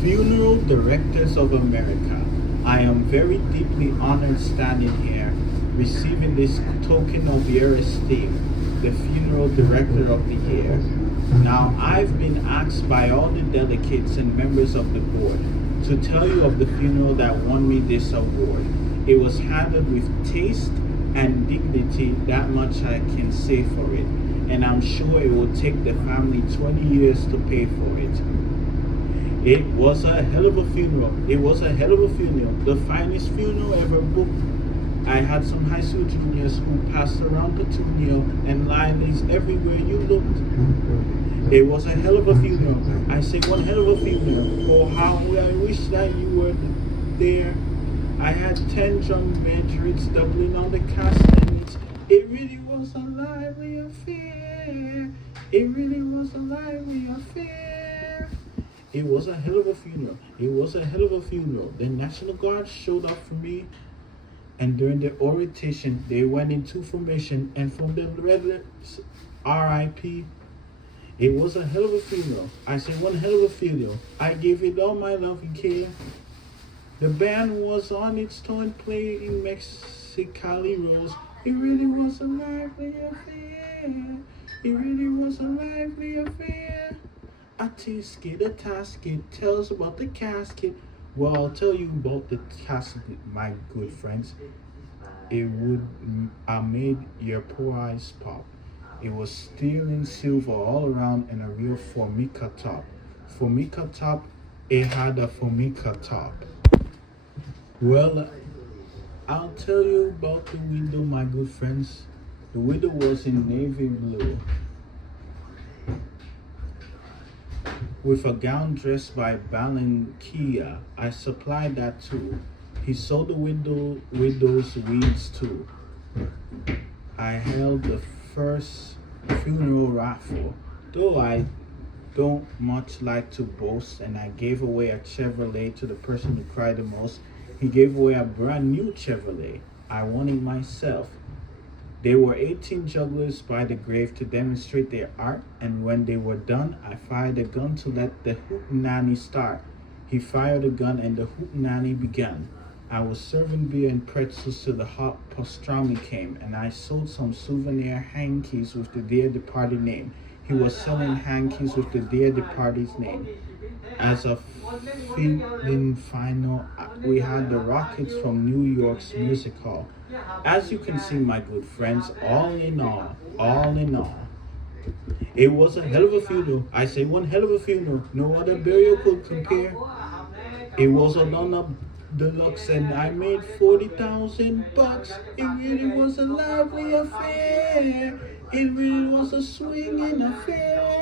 Funeral Directors of America, I am very deeply honored standing here, receiving this token of your esteem, the Funeral Director of the Year. Now, I've been asked by all the delegates and members of the board to tell you of the funeral that won me this award. It was handled with taste and dignity, that much I can say for it, and I'm sure it will take the family 20 years to pay for it. It was a hell of a funeral. It was a hell of a funeral. The finest funeral ever booked. I had some high school juniors who passed around Petunia and lilies everywhere you looked. It was a hell of a funeral. I say one hell of a funeral. Oh, how I wish that you were there. I had 10 drum majorites doubling on the castanets. It really was a lively affair. It really was a lively affair. It was a hell of a funeral. It was a hell of a funeral. The National Guard showed up for me, and during the orientation, they went into formation, and from the red RIP, it was a hell of a funeral. I said one hell of a funeral. I gave it all my love and care. The band was on its own playing Mexicali Rose. It really was a lively affair. It really was a lively affair. A tisket, a tasket, tell us about the casket. Well, I'll tell you about the casket, my good friends. It would, I made your poor eyes pop. It was steel and silver all around and a real Formica top. Formica top, it had a Formica top. Well, I'll tell you about the window, my good friends. The window was in navy blue, with a gown dressed by Balanquilla. I supplied that too. He sold the windows weeds too. I held the first funeral raffle, though I don't much like to boast, and I gave away a Chevrolet to the person who cried the most. He gave away a brand new Chevrolet. I won it myself. There were 18 jugglers by the grave to demonstrate their art, and when they were done, I fired a gun to let the hootenanny start. He fired a gun and the hootenanny began. I was serving beer and pretzels till the hot pastrami came, and I sold some souvenir hankies with the dear departed name. He was selling hankies with the dear departed's name. As a feeling final, we had the Rockets from New York's Music Hall. As you can see, my good friends, all in all, it was a hell of a funeral. I say one hell of a funeral. No other burial could compare. It was a London deluxe, and I made 40,000 bucks. It really was a lively affair. It really was a swinging affair.